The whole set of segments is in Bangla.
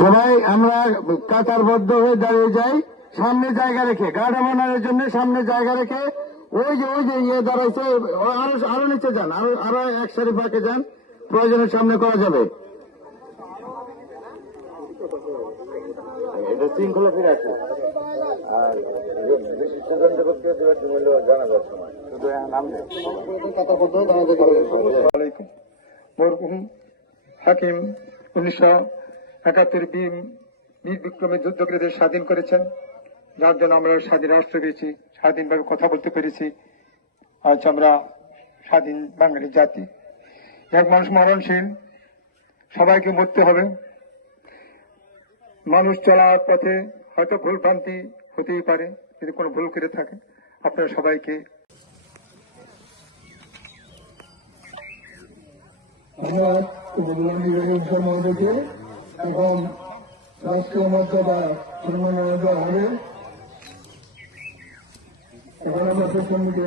সবাই আমরা কাতারবদ্ধ হয়ে দাঁড়িয়ে যাই। সামনে জায়গা রেখে গার্ড অনারের জন্য সামনে জায়গা রেখে। ওই যে ওই যে ইয়ে দাঁড়াইছে আরও আরও নিচে যান আরও আরও এক সারি ফাঁকে যান। প্রয়োজনের সামনে করা যাবে। এটা শৃঙ্খলা ফিরে আছে আর শুধু নাম আলাইকুম। হাকিম উনিশশো একাত্তর বীর বীর বিক্রমে যুদ্ধ করে স্বাধীন করেছেন, যার জন্য আমরা স্বাধীন রাষ্ট্র পেয়েছি, স্বাধীনভাবে কথা বলতে পেরেছি। আজ আমরা স্বাধীন বাঙালি জাতি। এক মানুষ মরণশীল, সবাইকে মরতে হবে। মানুষ চলার পথে হয়তো ভুল ভ্রান্তি হতেই পারে, যদি কোনো ভুল করে থাকে। আপনারা সবাইকে মহোদয়কে এখন রাষ্ট্রীয় মর্যাদা সম্মাননা দেওয়া হবে। এখন আমরা প্রসঙ্গে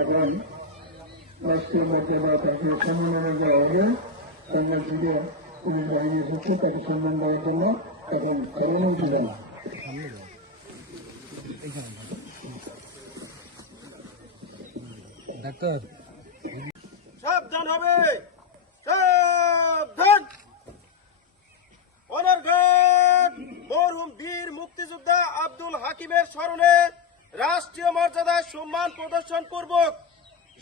এখন রাষ্ট্রীয় মর্যাদা তাকে সম্মাননা দেওয়া হবে। সন্ন্যাস থেকে পুলিশ বাহিনী এসেছে তাকে সম্মান দেওয়ার জন্য এখন দিলেন সাবধান হবে সাবধান অনারঘাট মরহুম বীর মুক্তিযোদ্ধা আব্দুল হাকিমের স্মরণে রাষ্ট্রীয় মর্যাদায় সম্মান প্রদর্শন পূর্বক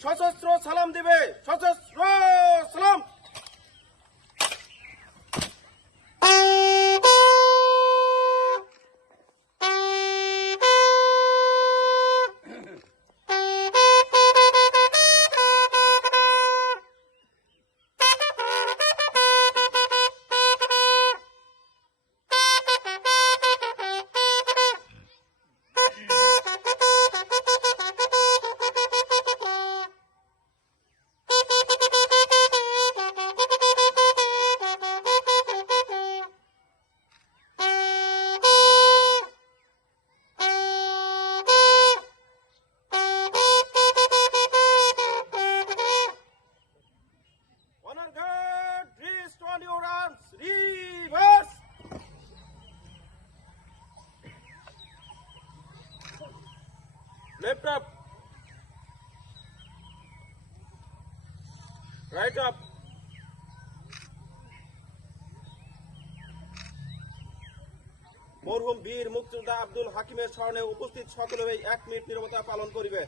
সশস্ত্র সালাম দিবে, সশস্ত্র সালাম। Left up. Right up. মরহুম বীর মুক্তিযোদ্ধা আব্দুল হাকিমের স্মরণে উপস্থিত সকলে এক মিনিট নিরবতা পালন করিবে